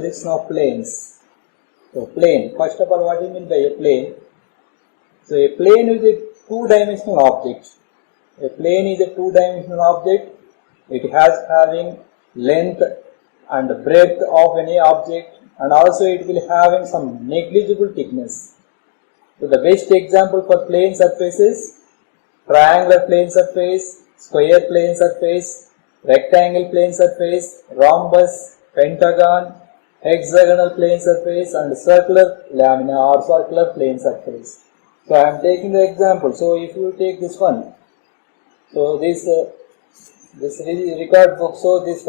projection of planes. So plane, first of all, what do you mean by a plane? So a plane is a two-dimensional object. A plane is a two-dimensional object. It has having length and breadth of any object, and also it will having some negligible thickness. So the best example for plane surface is triangular plane surface, square plane surface, rectangle plane surface, rhombus, pentagon, hexagonal plane surface, and circular lamina or circular plane surface. So I am taking the example. So if you take this one, so this record book, so this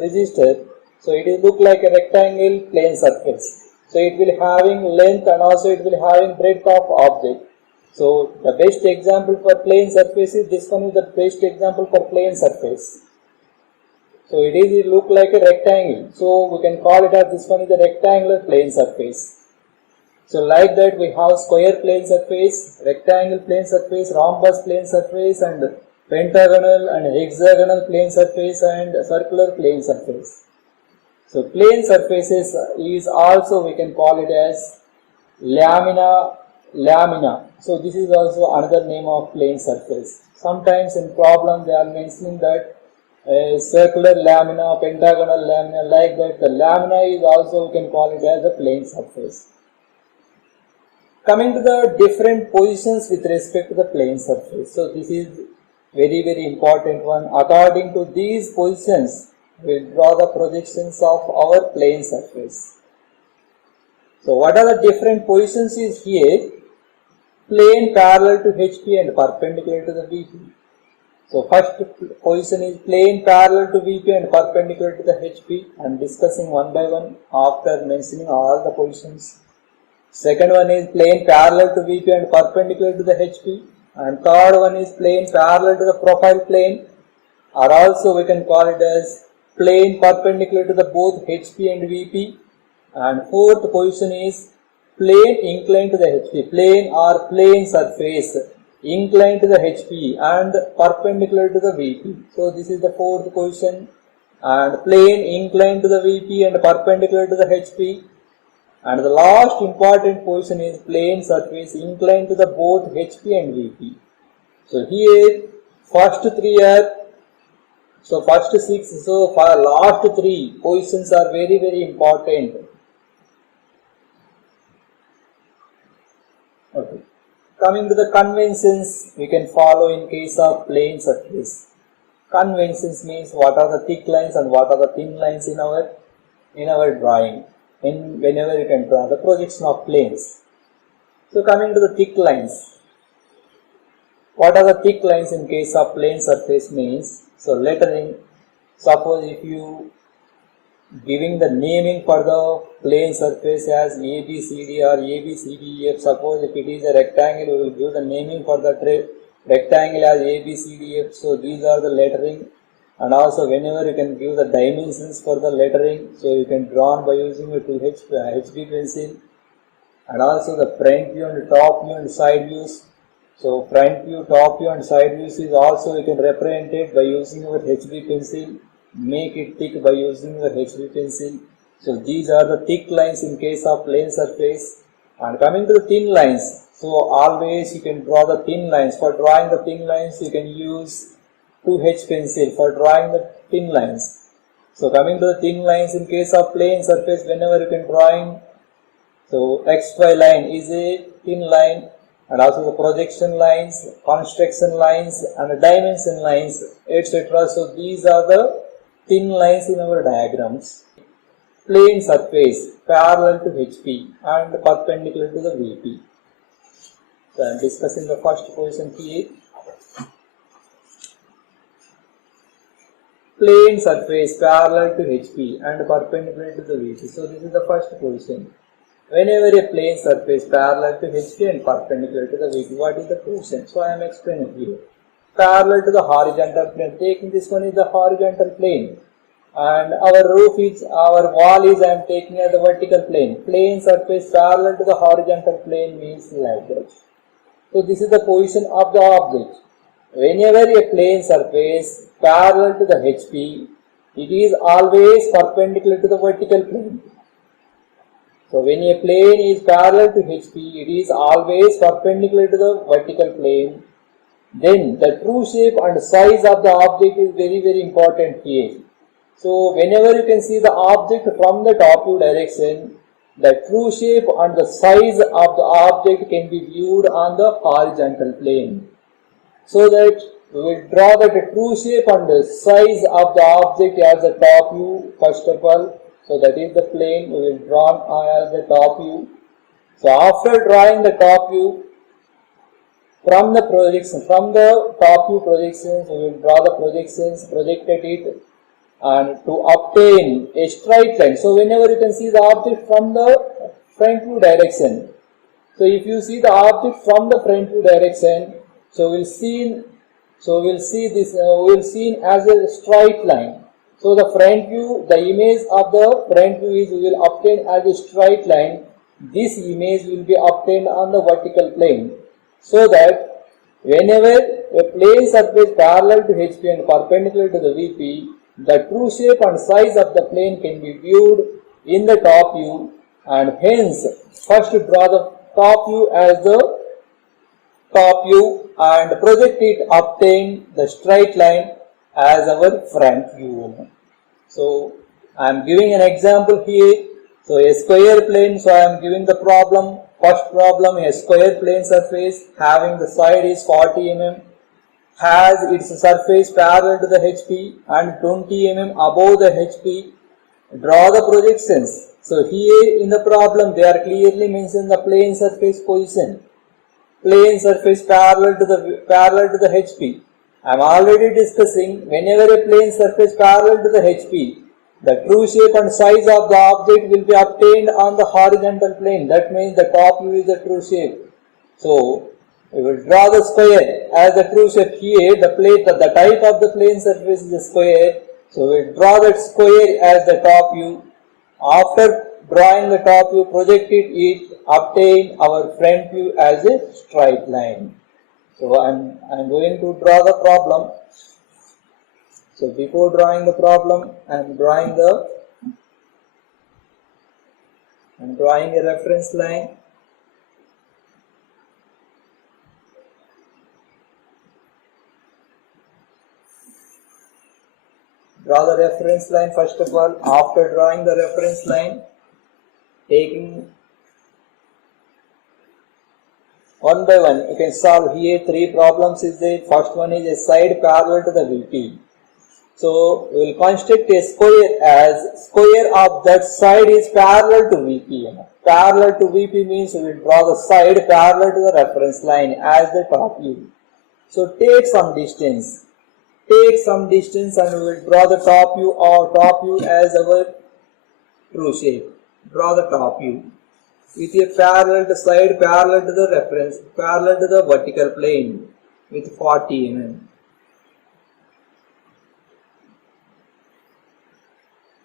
register, so it will look like a rectangle plane surface. So it will having length and also it will having breadth of object. So the best example for plane surface is this one is the best example for plane surface. So it look like a rectangle. So we can call it as this one is the rectangular plane surface. So like that we have square plane surface, rectangle plane surface, rhombus plane surface, and pentagonal and hexagonal plane surface and circular plane surface. So plane surfaces is also we can call it as lamina. So this is also another name of plane surface. Sometimes in problem they are mentioning that circular lamina, pentagonal lamina, like that. The lamina is also we can call it as a plane surface. Coming to the different positions with respect to the plane surface. So this is very important one. According to these positions, we will draw the projections of our plane surface. So what are the different positions is here? Plane parallel to HP and perpendicular to the VP. So first position is plane parallel to VP and perpendicular to the HP. I am discussing one by one after mentioning all the positions. Second one is plane parallel to VP and perpendicular to the HP. And third one is plane parallel to the profile plane, or also we can call it as plane perpendicular to the both HP and VP. And fourth position is plane inclined to the HP, plane or plane surface inclined to the HP and perpendicular to the VP. So this is the fourth position. And plane inclined to the VP and perpendicular to the HP. And the last important position is plane surface inclined to the both HP and VP. So here first three are, so first six, so for last three positions are very important. Okay. Coming to the conventions we can follow in case of plane surface. Conventions means what are the thick lines and what are the thin lines in our drawing. Whenever you can draw the projection of planes. So coming to the thick lines. What are the thick lines in case of plane surface means? So lettering, suppose if you giving the naming for the plane surface as ABCD or ABCDEF, suppose if it is a rectangle, we will give the naming for that rectangle as ABCDEF. So these are the lettering. And also whenever you can give the dimensions for the lettering, so you can draw by using a 2HB pencil. And also the front view and top view and side views. So front view, top view and side views is also you can represent it by using your HB pencil. Make it thick by using your HB pencil. So these are the thick lines in case of plane surface. And coming to the thin lines, so always you can draw the thin lines. For drawing the thin lines you can use 2H pencil for drawing the thin lines. So coming to the thin lines in case of plane surface, whenever you can drawing, so XY line is a thin line, and also the projection lines, construction lines and dimension lines, etc. So these are the thin lines in our diagrams. Plane surface parallel to HP and perpendicular to the VP. So I am discussing the first position here. Plane surface parallel to HP and perpendicular to the VP. So this is the first position. Whenever a plane surface parallel to HP and perpendicular to the VP, what is the position? So I am explaining here. Parallel to the horizontal plane. Taking this one is the horizontal plane. And our wall is I am taking as the vertical plane. Plane surface parallel to the horizontal plane means like that. So this is the position of the object. Whenever a plane surface parallel to the HP it is always perpendicular to the vertical plane. So when a plane is parallel to HP, it is always perpendicular to the vertical plane. Then the true shape and size of the object is very important here. So whenever you can see the object from the top view direction, the true shape and the size of the object can be viewed on the horizontal plane. So that we will draw that true shape and the size of the object as the top view first of all. So that is the plane we will draw as the top view. So after drawing the top view, from the projection, from the top view projections, we will draw the projections, projected it, and to obtain a straight line. So whenever you can see the object from the front view direction, so if you see the object from the front view direction, so we'll see this we'll see as a straight line. So the front view, the image of the front view is we will obtain as a straight line. This image will be obtained on the vertical plane. So that whenever a plane surface parallel to HP and perpendicular to the VP, the true shape and size of the plane can be viewed in the top view, and hence first draw the top view as the top view and project it, obtain the straight line as our front view. So I am giving an example here. So a square plane, so I am giving the problem. First problem, a square plane surface having the side is 40 mm, has its surface parallel to the HP and 20 mm above the HP. Draw the projections. So here in the problem they are clearly mentioned the plane surface position. Plane surface parallel to the HP. I am already discussing whenever a plane surface parallel to the HP, the true shape and size of the object will be obtained on the horizontal plane. That means the top view is the true shape. So we will draw the square as the true shape. Here the type of the plane surface is a square. So we will draw that square as the top view. After drawing the top view, project it, obtain our front view as a straight line. So I am going to draw the problem. So before drawing the problem, I am drawing a reference line. Draw the reference line first of all. After drawing the reference line, taking one by one, you can solve here three problems is there. First one is a side parallel to the VP. So we will construct a square as square of that side is parallel to VP. Parallel to VP means we will draw the side parallel to the reference line as the top view. So take some distance and we will draw the top view as our true shape. Draw the top view with a side parallel to the reference, parallel to the vertical plane with 40 mm.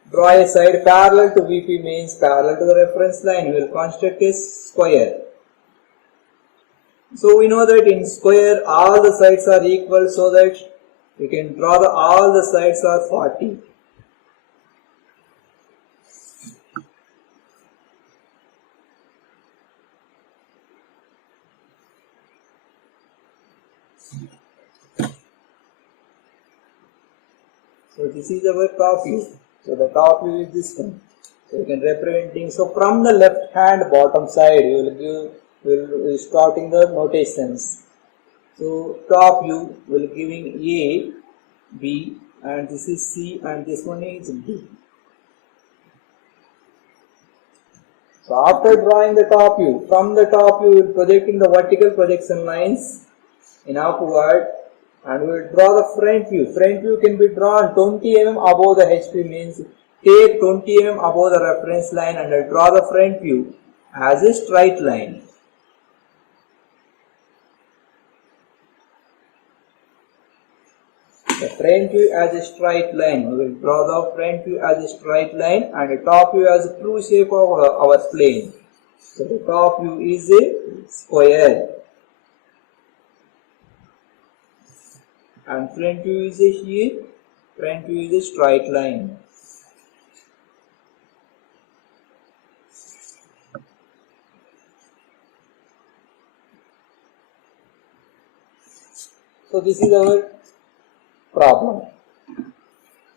Draw a side parallel to VP means parallel to the reference line. We will construct a square. So we know that in square all the sides are equal, so that we can draw all the sides are 40. So this is our top view. So the top view is this one. So you can representing. So from the left hand bottom side, we will starting the notations. So top view will giving A, B, and this is C, and this one is D. So after drawing the top view, from the top view we will projecting the vertical projection lines in upward. And we will draw the front view. Front view can be drawn 20 mm above the HP means take 20 mm above the reference line and draw the front view as a straight line. The front view as a straight line. We will draw the front view as a straight line and the top view as a true shape of our plane. So the top view is a square. And front view is a here Front view is a straight line. So this is our problem.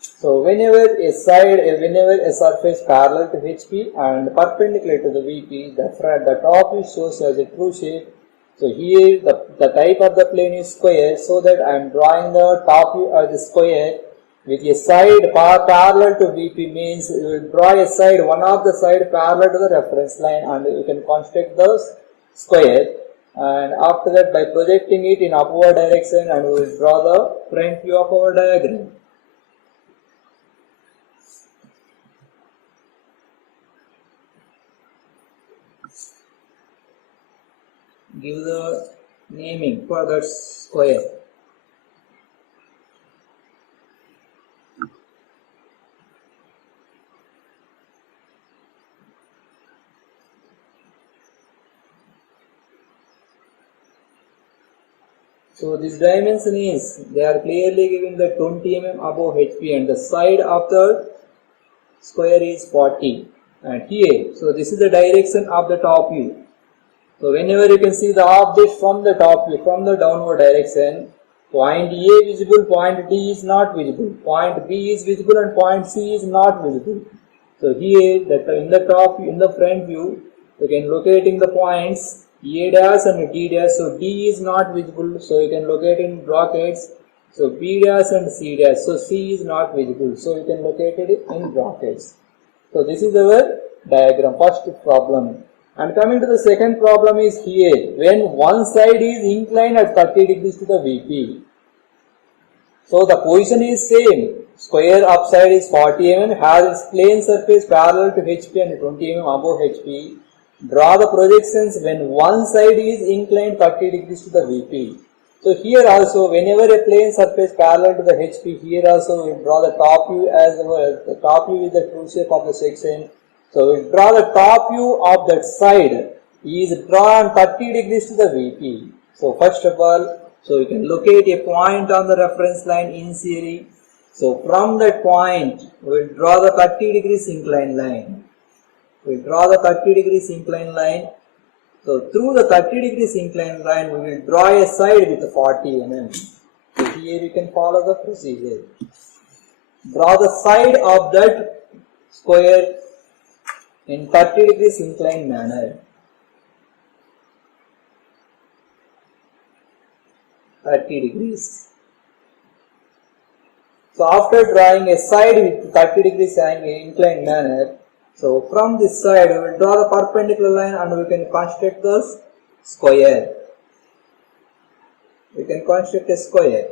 So whenever a surface parallel to HP and perpendicular to the VP, the top view shows as a true shape. So here the type of the plane is square, so that I am drawing the top view as a square with a side parallel to VP, means you will draw a side, one of the side parallel to the reference line, and you can construct the square. And after that, by projecting it in upward direction, and we will draw the front view of our diagram. Give the naming for that square. So this dimension is, they are clearly giving the 20 mm above HP, and the side of the square is 40. And here, so this is the direction of the top view. So whenever you can see the object from the top view, from the downward direction, point A visible, point D is not visible, point B is visible, and point C is not visible. So here, in the top view, in the front view, you can locating the points A dash and D dash. So D is not visible, so you can locate in brackets. So B dash and C dash. So C is not visible, so you can locate it in brackets. So this is our diagram, first problem. And coming to the second problem is here, when one side is inclined at 30 degrees to the VP. So the position is same, square upside is 40 mm, has its plane surface parallel to HP and 20 mm above HP. Draw the projections when one side is inclined 30 degrees to the VP. So here also, whenever a plane surface parallel to the HP, here also we draw the top view as well. The top view is the true shape of the section. So we draw the top view of that side is drawn 30 degrees to the VP. So first of all, so you can locate a point on the reference line initially. So from that point, we will draw the 30 degrees inclined line. We draw the 30 degrees inclined line. So through the 30 degrees inclined line, we will draw a side with 40 mm. So here you can follow the procedure. Draw the side of that square in 30 degrees inclined manner. 30 degrees. So after drawing a side with 30 degrees inclined manner, so from this side we will draw the perpendicular line and we can construct the square. We can construct a square.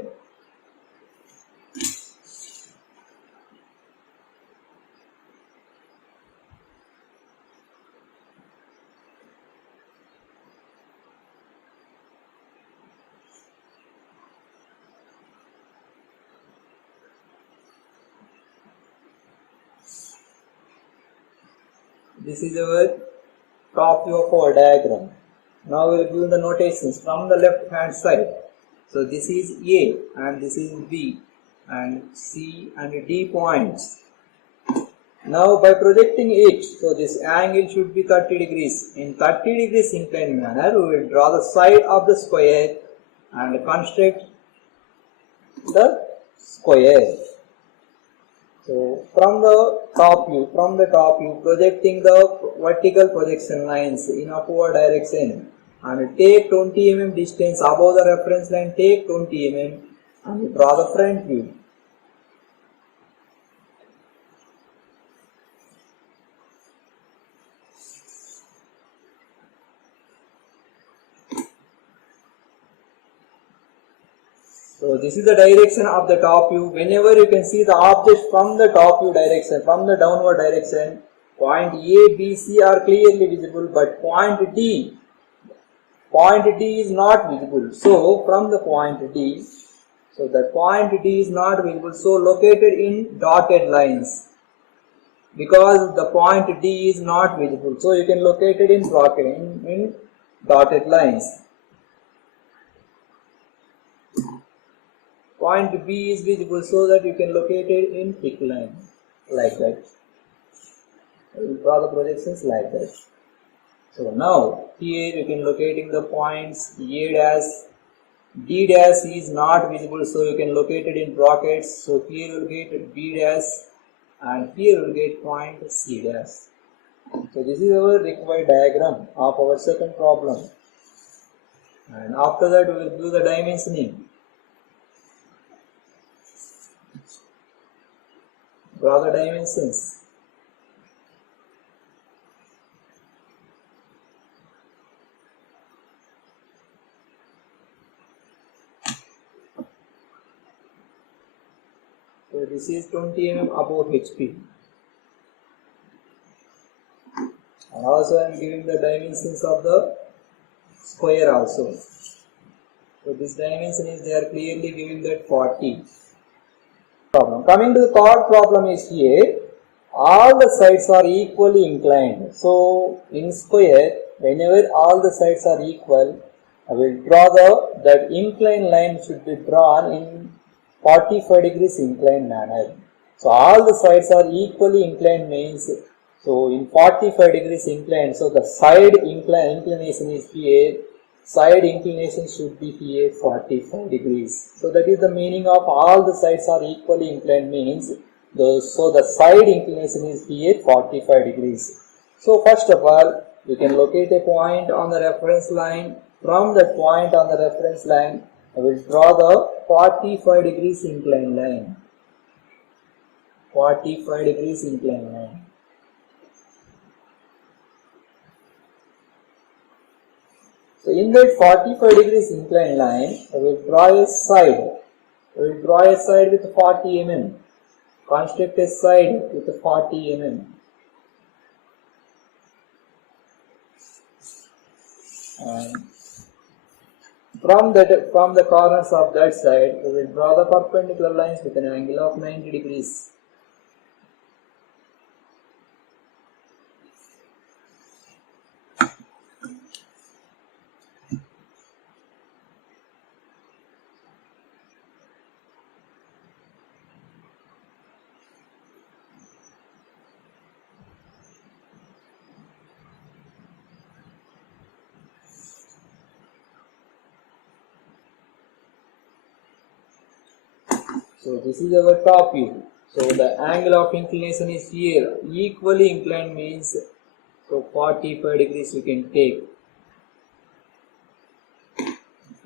This is our top view of our diagram. Now we will give the notations from the left hand side. So this is A and this is B and C and D points. Now by projecting it, so this angle should be 30 degrees. In 30 degrees inclined manner, we will draw the side of the square and construct the square. So from the top view, projecting the vertical projection lines in upward direction and take 20 mm distance above the reference line, take 20 mm and draw the front view. So this is the direction of the top view. Whenever you can see the object from the top view direction, from the downward direction, point A, B, C are clearly visible, but point D is not visible. So from the point D, so that point D is not visible, so located in dotted lines. Because the point D is not visible, so you can locate it in dotted lines. point B is visible, so that you can locate it in thick line like that. We will draw the projections like that. So now here you can locating the points A dash, D dash is not visible, so you can locate it in brackets. So here you will get B dash and here you will get point C dash. So this is our required diagram of our second problem. And after that we will do the dimensioning. Draw the dimensions. So this is 20 mm above HP. And also I am giving the dimensions of the square also. So this dimension is they are clearly giving that 40. Problem. Coming to the third problem is here, all the sides are equally inclined. So in square, whenever all the sides are equal, I will draw that inclined line should be drawn in 45 degrees inclined manner. So all the sides are equally inclined means, so in 45 degrees inclined, so the side inclination is here, side inclination should be here 45 degrees. So that is the meaning of all the sides are equally inclined means, so the side inclination is here 45 degrees. So first of all, you can locate a point on the reference line. From that point on the reference line, I will draw the 45 degrees inclined line. 45 degrees inclined line. So in that 45 degrees inclined line, I will draw a side. I will draw a side with 40 mm. Construct a side with 40 mm. And from the corners of that side, we will draw the perpendicular lines with an angle of 90 degrees. So this is our top view. So the angle of inclination is here. Equally inclined means, so 45 degrees you can take.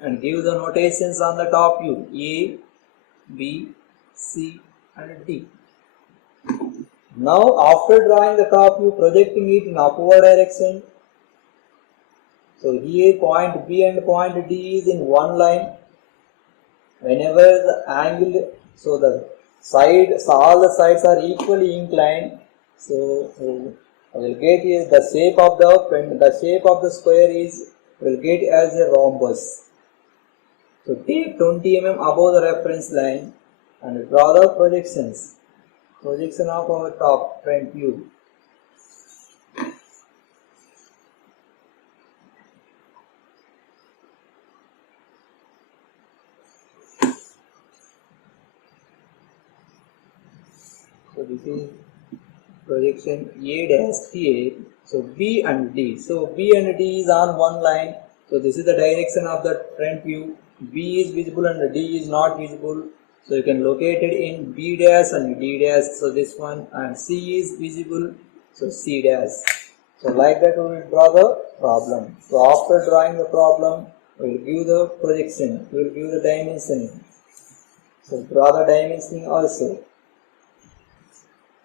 And give the notations on the top view. A, B, C and D. Now after drawing the top view, projecting it in upward direction. So here point B and point D is in one line. Whenever the angle, so the sides, all the sides are equally inclined. So I will get is the shape of the square is will get as a rhombus. So take 20 mm above the reference line and draw the projections. Projection of our top front view. So this is projection A dash A. So B and D. So B and D is on one line. So this is the direction of the front view. B is visible and D is not visible. So you can locate it in B dash and D dash. So this one, and C is visible. So C dash. So like that we will draw the problem. So after drawing the problem, we will give the projection. We will give the dimensioning. So draw the dimensioning also.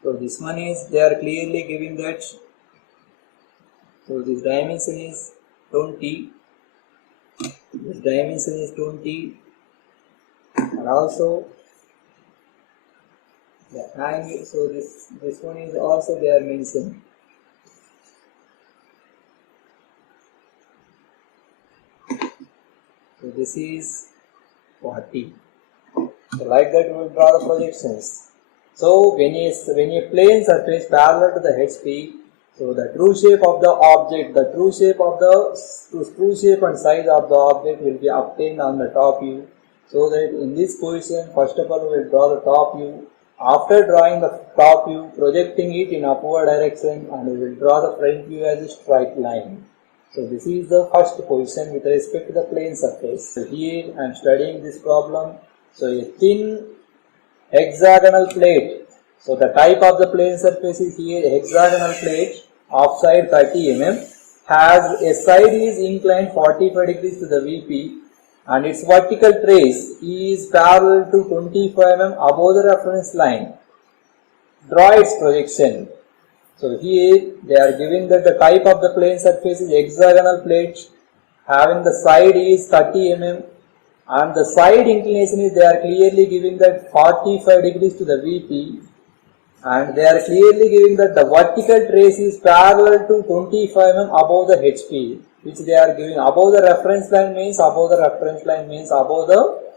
So this one is, they are clearly giving that. So this dimension is 20. This dimension is 20. And also the angle. So this one is also they are mentioned. So this is 40. So like that we will draw the projections. So when a plane surface parallel to the HP, so the true shape of the object, the true shape and size of the object will be obtained on the top view. So that in this position, first of all we will draw the top view. After drawing the top view, projecting it in upward direction, and we will draw the front view as a straight line. So this is the first position with respect to the plane surface. So here I am studying this problem. So a thin hexagonal plate. So the type of the plane surface is here hexagonal plate of side 30 mm, has a side is inclined 45 degrees to the VP, and its vertical trace is parallel to 25 mm above the reference line. Draw its projection. So here they are giving that the type of the plane surface is hexagonal plate having the side is 30 mm, and the side inclination is they are clearly giving that 45 degrees to the VP, and they are clearly giving that the vertical trace is parallel to 25 mm above the HP, which they are giving. Above the reference line means above the reference line means above the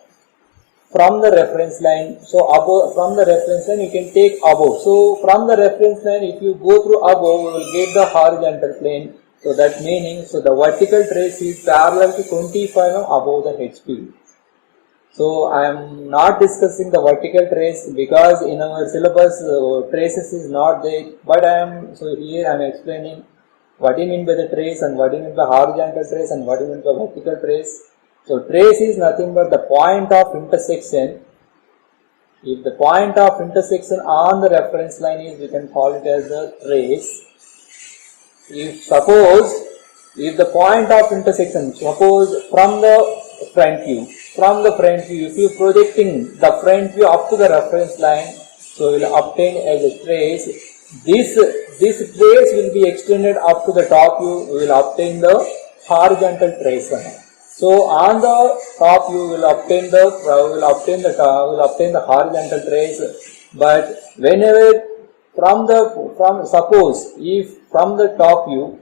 from the reference line. So above from the reference line you can take above. So from the reference line if you go through above we will get the horizontal plane. So that meaning so the vertical trace is parallel to 25 mm above the HP. So I am not discussing the vertical trace because in our syllabus traces is not there, but so here I am explaining what do you mean by the trace and what do you mean by horizontal trace and what do you mean by vertical trace. So trace is nothing but the point of intersection. If the point of intersection on the reference line is, we can call it as the trace. If the point of intersection, suppose from the front view, if you projecting the front view up to the reference line, so we will obtain as a trace. This trace will be extended up to the top view. We will obtain the horizontal trace. So on the top view we will obtain the horizontal trace. But whenever suppose if from the top view,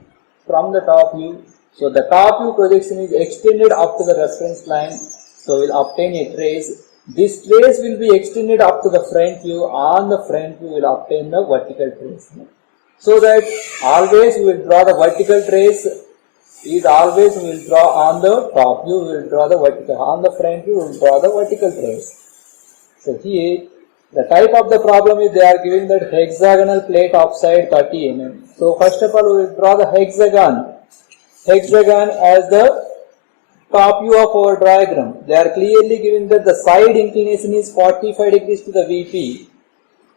so the top view projection is extended up to the reference line, so we will obtain a trace. This trace will be extended up to the front view. On the front view we will obtain the vertical trace. So that always we will draw the vertical trace is always we will draw on the top view, we will draw the vertical, on the front view we will draw the vertical trace. So here the type of the problem is they are giving that hexagonal plate of side 30 mm. So first of all we will draw the hexagon as the top view of our diagram. They are clearly giving that the side inclination is 45 degrees to the VP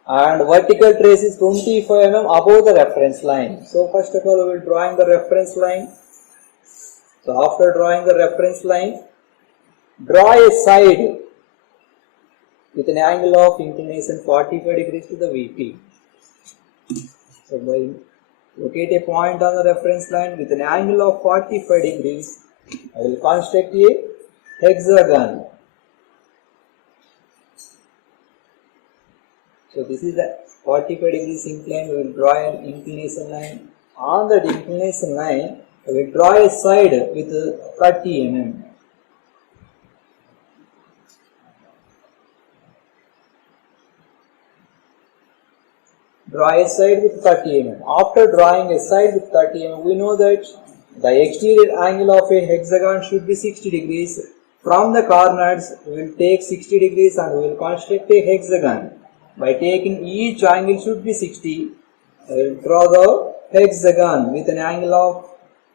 and vertical trace is 25 mm above the reference line. So first of all we will drawing the reference line. So after drawing the reference line, draw a side with an angle of inclination 45 degrees to the VP. So by locate a point on the reference line with an angle of 45 degrees, I will construct a hexagon. So this is the 45 degrees incline. We will draw an inclination line. On that inclination line, I will draw a side with 30 mm. Draw a side with 30 mm. After drawing a side with 30 mm, we know that the exterior angle of a hexagon should be 60 degrees. From the corners, we will take 60 degrees and we will construct a hexagon. By taking each angle should be 60, I will draw the hexagon with an angle of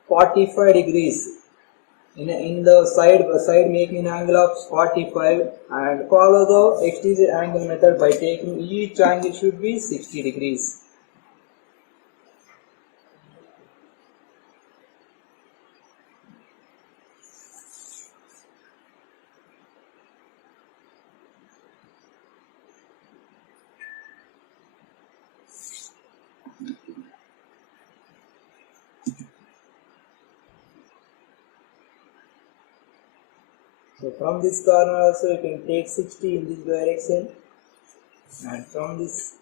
45 degrees. In the side making an angle of 45 and follow the exterior angle method by taking each angle should be 60 degrees. So from this corner also you can take 60 in this direction, and from this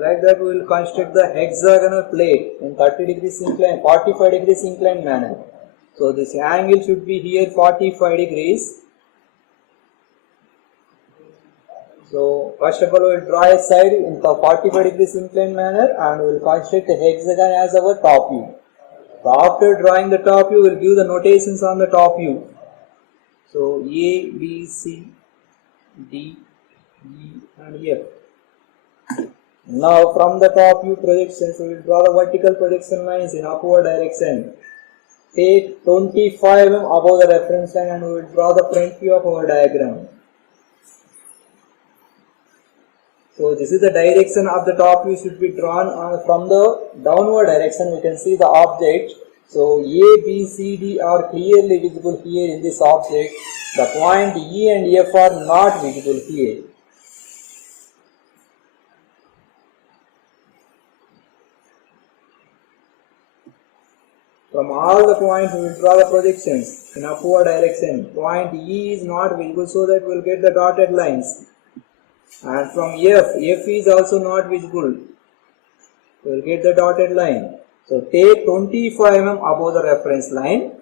Like that we will construct the hexagonal plate in 30 degrees incline, 45 degrees inclined manner. So this angle should be here 45 degrees. So first of all we will draw a side in the 45 degrees inclined manner and we will construct a hexagon as our top view. So after drawing the top view we will give the notations on the top view. So A, B, C, D, E and F. Now from the top view projections we will draw the vertical projection lines in upward direction. Take 25 mm above the reference line and we will draw the front view of our diagram. So this is the direction of the top view should be drawn from the downward direction. We can see the object. So A, B, C, D are clearly visible here in this object. The point E and F are not visible here. From all the points we will draw the projections in upward direction. Point E is not visible, so that we will get the dotted lines. And from F is also not visible. We will get the dotted line. So take 25 mm above the reference line.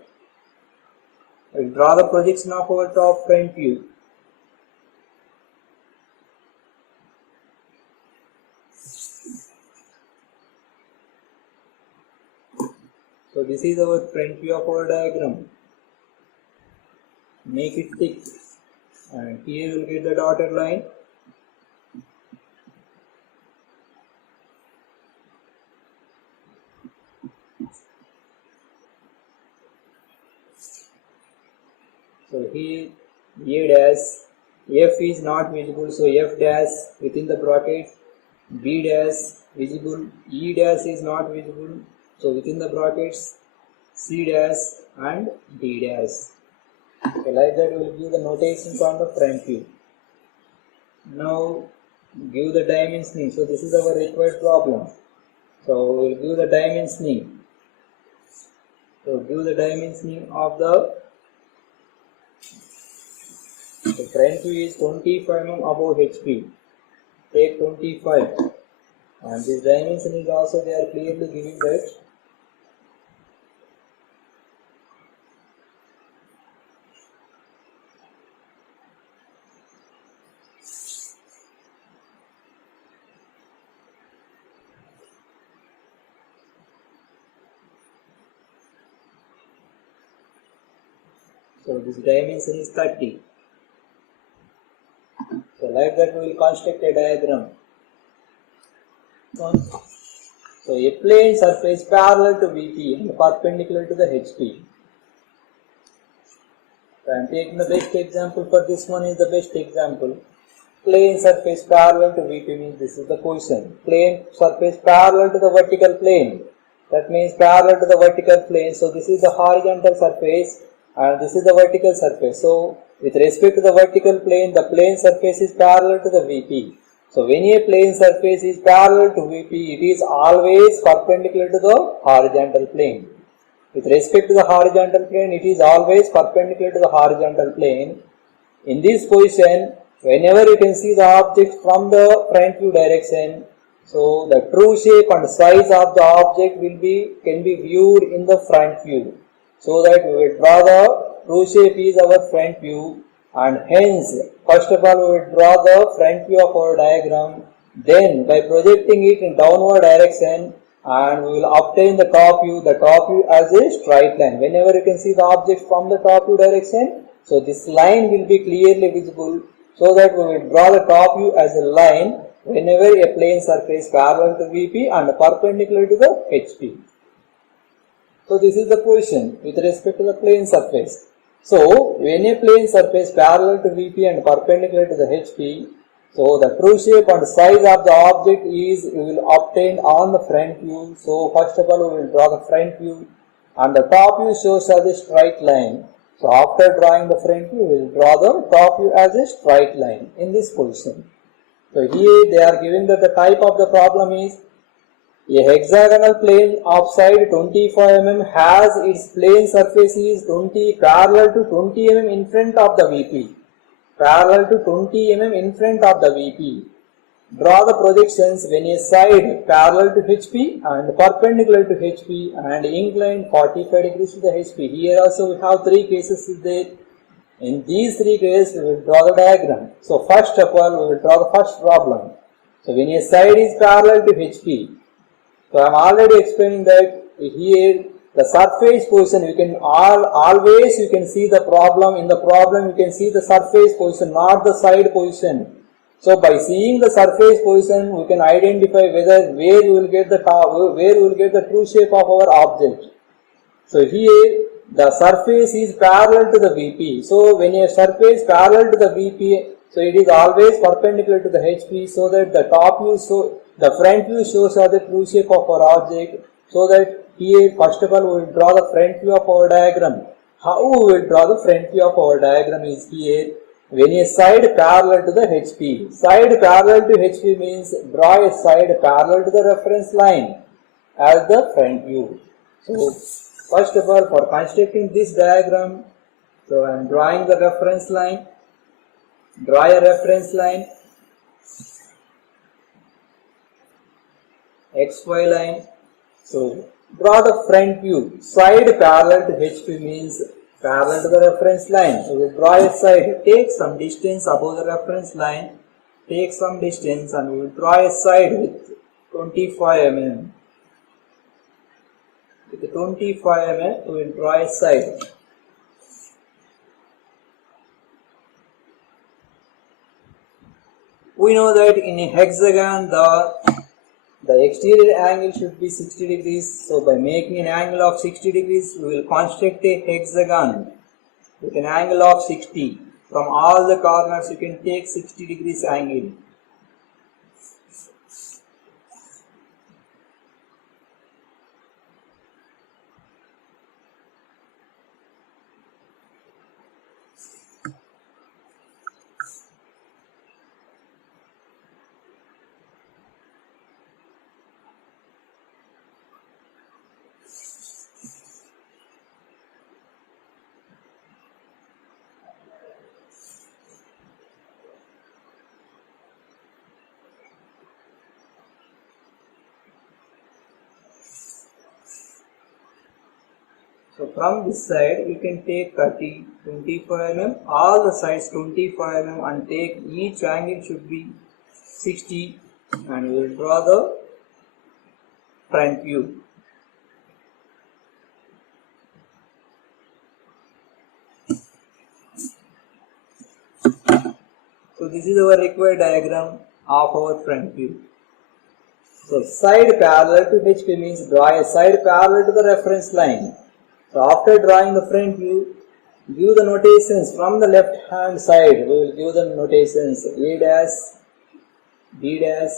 We will draw the projection of our top front view. So this is our front view of our diagram. Make it thick. And here you will get the dotted line. So here A dash, F is not visible, so F dash within the bracket, B dash visible, E dash is not visible, so within the brackets, C dash and D dash. Okay, like that we will give the notations on the front view. Now give the dimensioning. So this is our required problem. So we will give the dimensioning. So give the dimensioning of the front view is 25 mm above HP. Take 25. And this dimension is also they are clearly giving that. So this dimension is 30. So like that we will construct a diagram. So a plane surface parallel to VP and perpendicular to the HP. So I am taking the best example for this one is the best example. Plane surface parallel to VP means this is the position. Plane surface parallel to the vertical plane. That means parallel to the vertical plane. So this is the horizontal surface and this is the vertical surface. So with respect to the vertical plane, the plane surface is parallel to the VP. So when a plane surface is parallel to VP, it is always perpendicular to the horizontal plane. With respect to the horizontal plane, it is always perpendicular to the horizontal plane. In this position, whenever you can see the object from the front view direction, so the true shape and size of the object can be viewed in the front view. So that we will draw the true shape is our front view, and hence first of all we will draw the front view of our diagram. Then by projecting it in downward direction and we will obtain the top view as a straight line. Whenever you can see the object from the top view direction, so this line will be clearly visible, so that we will draw the top view as a line whenever a plane surface parallel to VP and perpendicular to the HP. So this is the position with respect to the plane surface. So when a plane surface parallel to VP and perpendicular to the HP, so the true shape and size of the object is we will obtain on the front view. So first of all we will draw the front view and the top view shows as a straight line. So after drawing the front view we will draw the top view as a straight line in this position. So here they are giving that the type of the problem is a hexagonal plane of side 25 mm has its plane surface is parallel to 20 mm in front of the VP. Parallel to 20 mm in front of the VP. Draw the projections when a side parallel to HP and perpendicular to HP and inclined 45 degrees to the HP. Here also we have three cases there. In these three cases we will draw the diagram. So first of all we will draw the first problem. So when a side is parallel to HP, so I am already explaining that here the surface position, you can always you can see the problem. In the problem you can see the surface position, not the side position. So by seeing the surface position, we can identify where we will get the true shape of our object. So here the surface is parallel to the VP. So when a surface parallel to the VP, so it is always perpendicular to the HP, so that the top view, so the front view shows us the true shape of our object. So that here first of all we will draw the front view of our diagram. How we will draw the front view of our diagram is here. When a side parallel to the HP, side parallel to HP means draw a side parallel to the reference line as the front view. So first of all, for constructing this diagram, so I am drawing the reference line. Draw a reference line, XY line. So draw the front view. Side parallel to HP means parallel to the reference line. So we will draw a side. Take some distance above the reference line. Take some distance and we will draw a side with 25 mm. With 25 mm, we will draw a side. We know that in a hexagon the exterior angle should be 60 degrees. So by making an angle of 60 degrees, we will construct a hexagon with an angle of 60. From all the corners you can take 60 degrees angle. So from this side you can take 30, 25 mm, all the sides 25 mm and take each angle should be 60 and we will draw the front view. So this is our required diagram of our front view. So side parallel to HP means draw a side parallel to the reference line. So after drawing the front view, give the notations from the left hand side. We will give the notations A dash, B dash,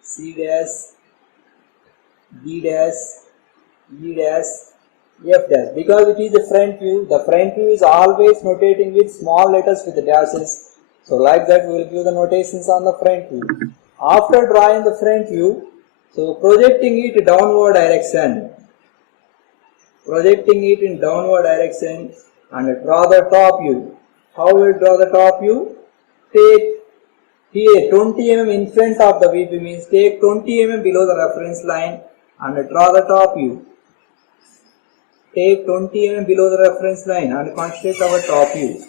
C dash, D dash, E dash, F dash. Because it is the front view is always notating with small letters with the dashes. So like that we will give the notations on the front view. After drawing the front view, so projecting it downward direction. Projecting it in downward direction and draw the top view. How will draw the top view? Take here 20 mm in front of the VP means take 20 mm below the reference line and draw the top view. Take 20 mm below the reference line and construct our top view.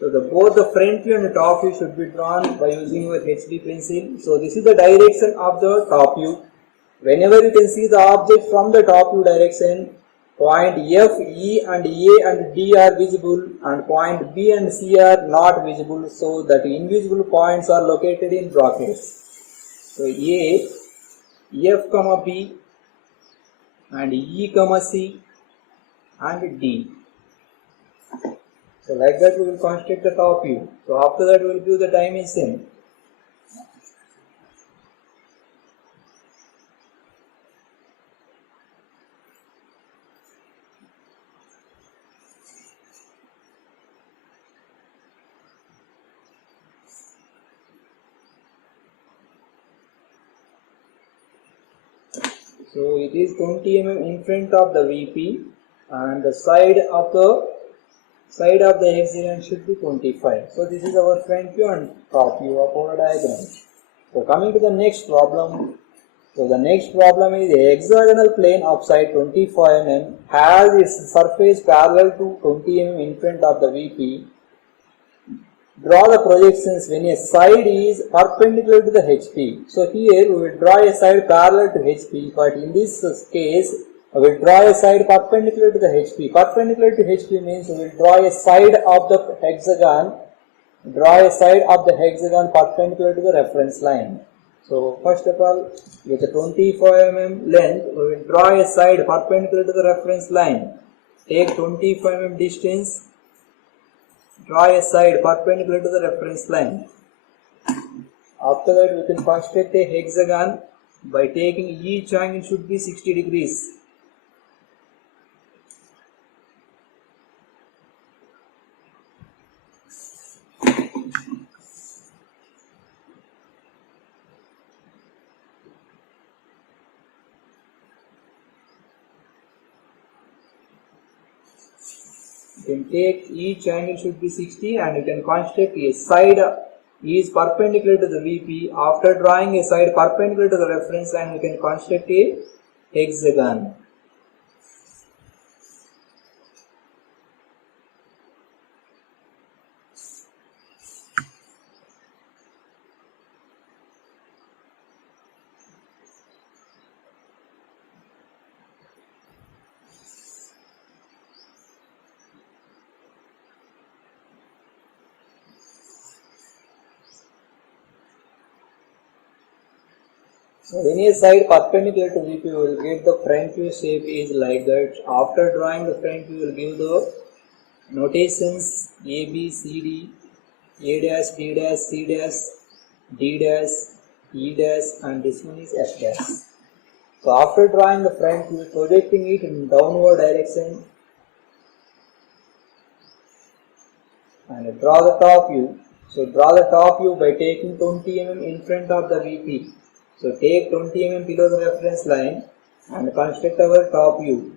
So both the front view and the top view should be drawn by using your HB pencil. So this is the direction of the top view. Whenever you can see the object from the top view direction, point F, E and A and D are visible and point B and C are not visible. So that invisible points are located in brackets. So A, F comma B and E comma C and D. So like that we will construct the top view. So after that we will give the dimension. So it is 20 mm in front of the VP, and the side of the hexagon should be 25. So this is our front view and top view of our diagram. So coming to the next problem. So the next problem is a hexagonal plane of side 25 mm has its surface parallel to 20 mm in front of the VP. Draw the projections when a side is perpendicular to the HP. So here we will draw a side parallel to HP, but in this case we will draw a side perpendicular to the HP. Perpendicular to HP means we will draw a side of the hexagon, perpendicular to the reference line. So first of all, with a 25 mm length, we will draw a side perpendicular to the reference line. Take 25 mm distance. Draw a side perpendicular to the reference line. After that, we can construct a hexagon by taking each angle should be 60 degrees. You can take each angle should be 60, and you can construct a side is perpendicular to the VP. After drawing a side perpendicular to the reference line, you can construct a hexagon. So when a side perpendicular to VP, we will get the front view shape is like that. After drawing the front view, we will give the notations A, B, C, D, A dash, B dash, C dash, D dash, E dash, and this one is F dash. So after drawing the front view, projecting it in downward direction, and draw the top view. So draw the top view by taking 20 mm in front of the VP. So take 20 mm below the reference line and construct our top view.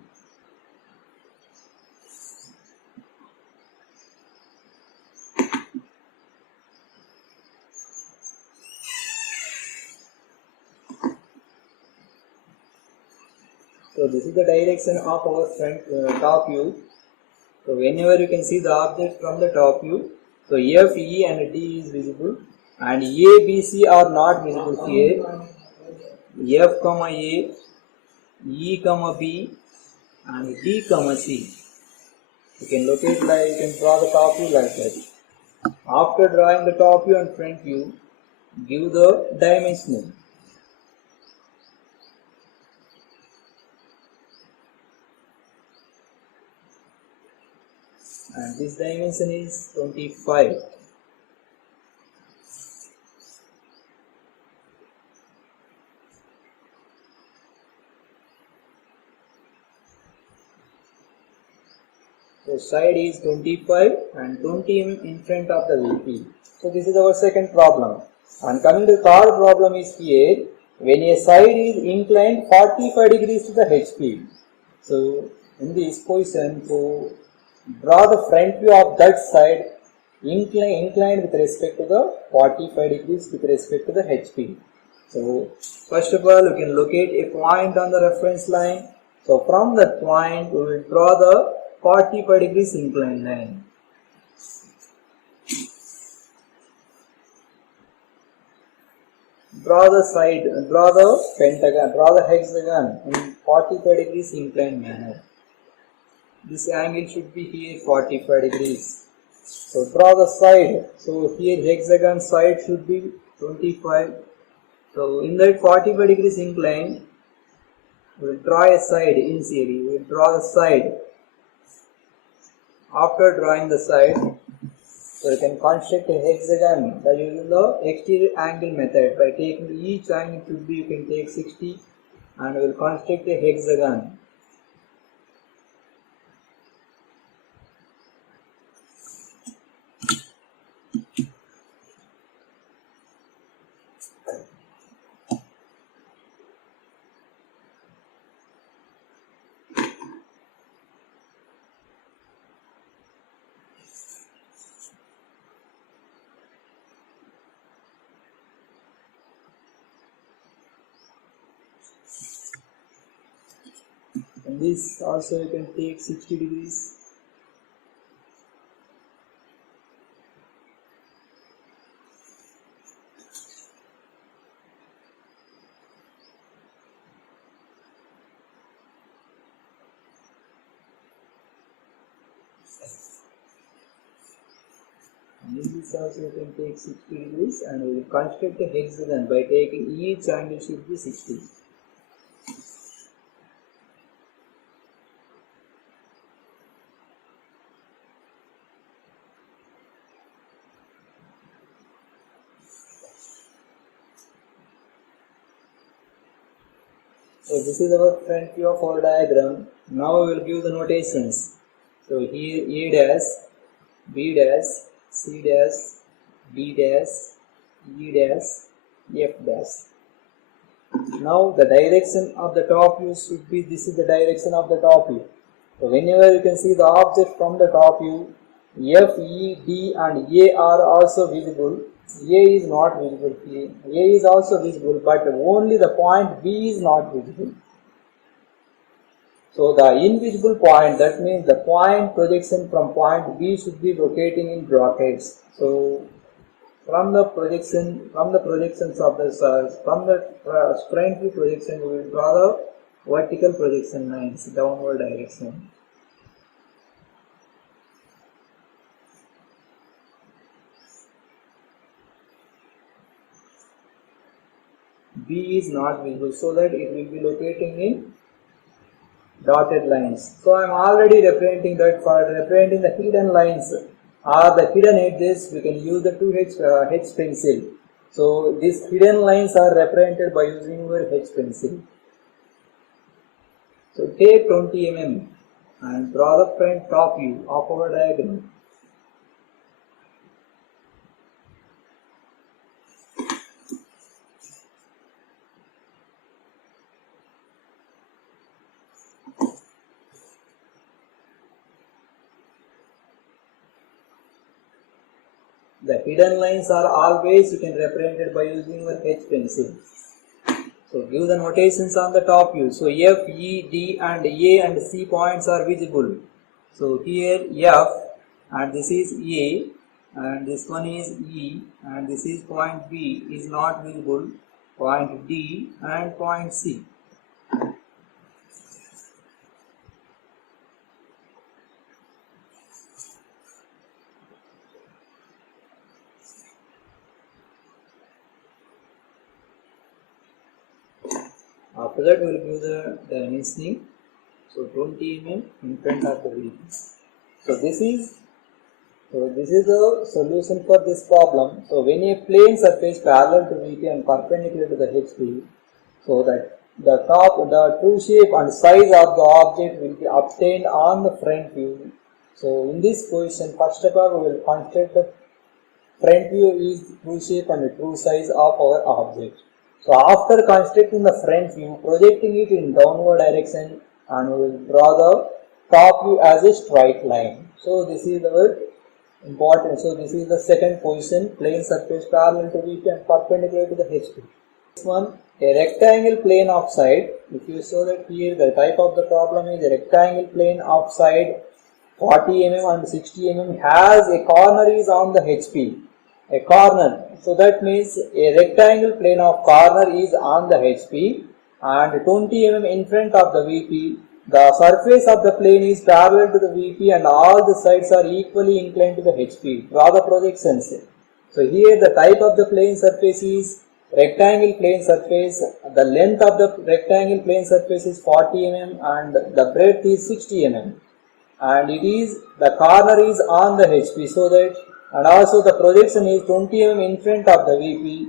So this is the direction of our front top view. So whenever you can see the object from the top view, so F, E and D is visible, and A, B, C are not visible here. F, A, E, B, and D, C. You can locate like you can draw the top view like that. After drawing the top view and front view, give the dimensioning. And this dimension is 25. So side is 25 and 20 mm in front of the VP. So this is our second problem. And coming to the third problem is here, when a side is inclined 45 degrees to the HP. So in this position, so draw the front view of that side inclined with respect to the 45 degrees with respect to the HP. So first of all, you can locate a point on the reference line. So from that point, we will draw the 45 degrees inclined line. Draw the side, draw the pentagon, draw the hexagon in 45 degrees inclined manner. This angle should be here 45 degrees. So draw the side. So here hexagon side should be 25. So in that 45 degrees incline, we will draw a side initially. We will draw the side. After drawing the side, so you can construct a hexagon by using the exterior angle method. By taking each angle should be, you can take 60, and we will construct a hexagon. this also you can take 60 degrees. And in this also you can take 60 degrees, and we will construct a hexagon by taking each angle should be 60. So this is our front view of our diagram. Now we will give the notations. So here A dash, B dash, C dash, D dash, E dash, F dash. Now the direction of the top view should be, this is the direction of the top view. So whenever you can see the object from the top view, F, E, D and A are also visible. A is not visible here. A is also visible, but only the point B is not visible. So the invisible point, that means the point projection from point B should be locating in brackets. So from the projections of the from the front view projection, we will draw the vertical projection lines downward direction. B is not visible, so that it will be locating in dotted lines. So I am already representing that. For representing the hidden lines or the hidden edges, we can use the 2H H pencil. So these hidden lines are represented by using your H pencil. So take 20 mm and draw the front top view of our diagram. The hidden lines are always you can represent it by using your H pencil. So give the notations on the top view. So F, E, D and A and C points are visible. So here F and this is A and this one is E and this is point B is not visible, point D and point C. After that we will give the dimensioning. So 20 mm in front of the VP. So this is the solution for this problem. So when a plane surface parallel to VP and perpendicular to the HP, so that the true shape and size of the object will be obtained on the front view. So in this position, first of all we will construct the front view is true shape and the true size of our object. So after constructing the front view, projecting it in downward direction, and we will draw the top view as a straight line. So this is our important. So this is the second position, plane surface parallel to VP and perpendicular to the HP. This one, a rectangle plane of side. If you saw that here, the type of the problem is a rectangle plane of side 40 mm and 60 mm has a corner is on the HP. A corner. So that means a rectangle plane of corner is on the HP and 20 mm in front of the VP. The surface of the plane is parallel to the VP and all the sides are equally inclined to the HP. Draw the projections. So here the type of the plane surface is rectangle plane surface. The length of the rectangle plane surface is 40 mm and the breadth is 60 mm. And it is, the corner is on the HP, so that, and also the projection is 20 mm in front of the VP.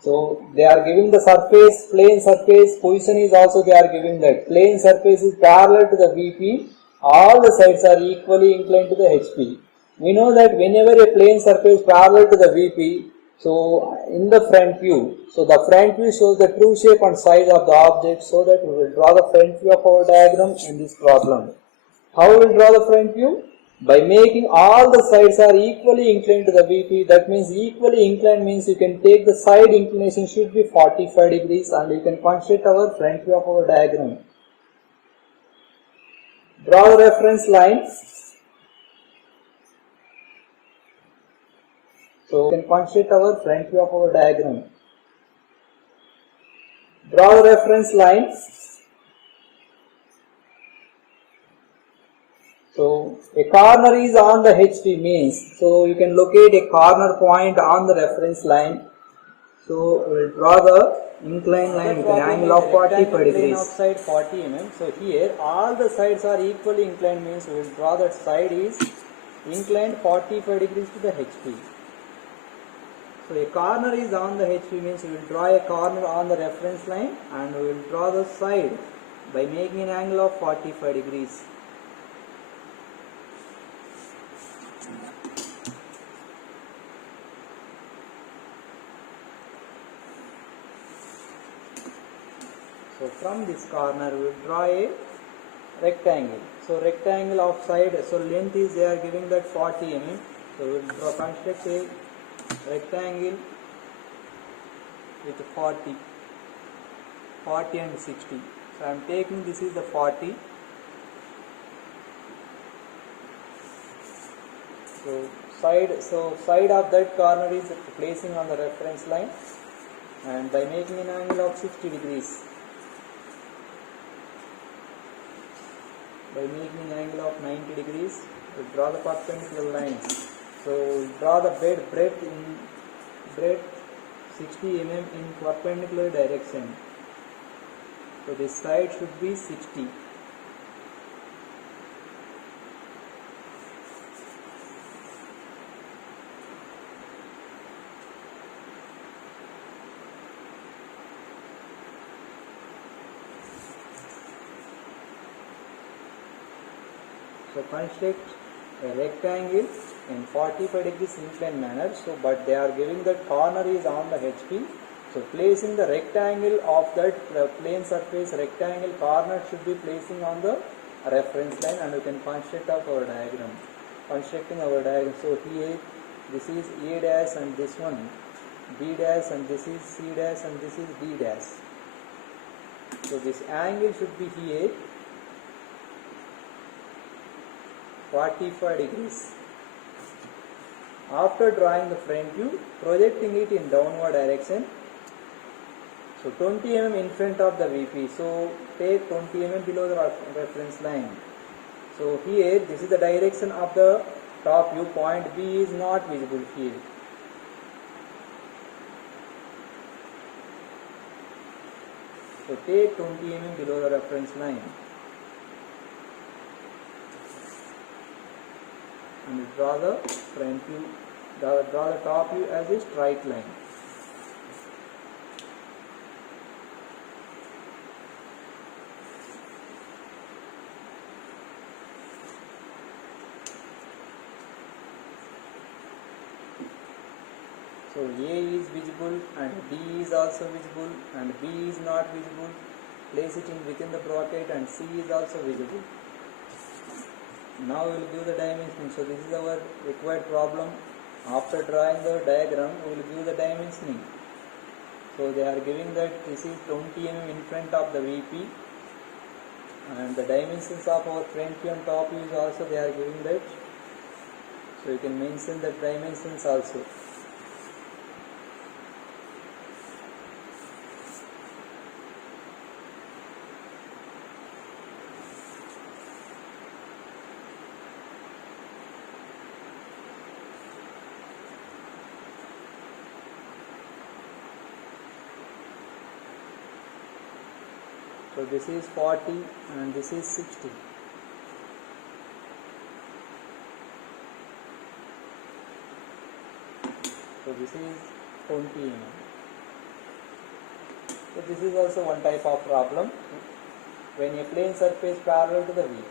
So they are giving the surface, plane surface, position is also they are giving that. Plane surface is parallel to the VP, all the sides are equally inclined to the HP. We know that whenever a plane surface parallel to the VP, so in the front view, so the front view shows the true shape and size of the object, so that we will draw the front view of our diagram in this problem. How we will draw the front view? By making all the sides are equally inclined to the VP. That means equally inclined means you can take the side inclination should be 45 degrees and you can construct our front view of our diagram. Draw the reference line. So we can construct our front view of our diagram. Draw the reference line. So a corner is on the HP means, so you can locate a corner point on the reference line. So we will draw the inclined line with an angle of 45 degrees. Outside 40 mm. So here all the sides are equally inclined means we will draw that side is inclined 45 degrees to the HP. So a corner is on the HP means we will draw a corner on the reference line and we will draw the side by making an angle of 45 degrees. So from this corner we will draw a rectangle. So rectangle of side, so length is they are giving that 40 mm. So we will construct a rectangle with 40 and 60. So I am taking this is the 40. So side of that corner is placing on the reference line and by making an angle of 60 degrees. By making an angle of 90 degrees, we draw the perpendicular lines. So draw the breadth 60 mm in perpendicular direction. So this side should be 60. So construct a rectangle in 45 degrees inclined manner. So but they are giving that corner is on the HP. So placing the rectangle of that plane surface rectangle corner should be placing on the reference line and we can construct of our diagram. Constructing our diagram. So here this is A dash and this one B dash and this is C dash and this is D dash. So this angle should be here 45 degrees. After drawing the front view, projecting it in downward direction. So 20 mm in front of the VP. So take 20 mm below the reference line. So here this is the direction of the top view. Point B is not visible here. So take 20 mm below the reference line. And draw the front view, draw the top view as a straight line. So A is visible and D is also visible and B is not visible. Place it in within the bracket and C is also visible. Now we will give the dimension. So this is our required problem. After drawing the diagram, we will give the dimensioning. So they are giving that this is 20 mm in front of the VP and the dimensions of our front view and top view is also they are giving that. So you can mention the dimensions also. So this is 40 and this is 60. So this is 20 mm. So this is also one type of problem when a plane surface parallel to the VP.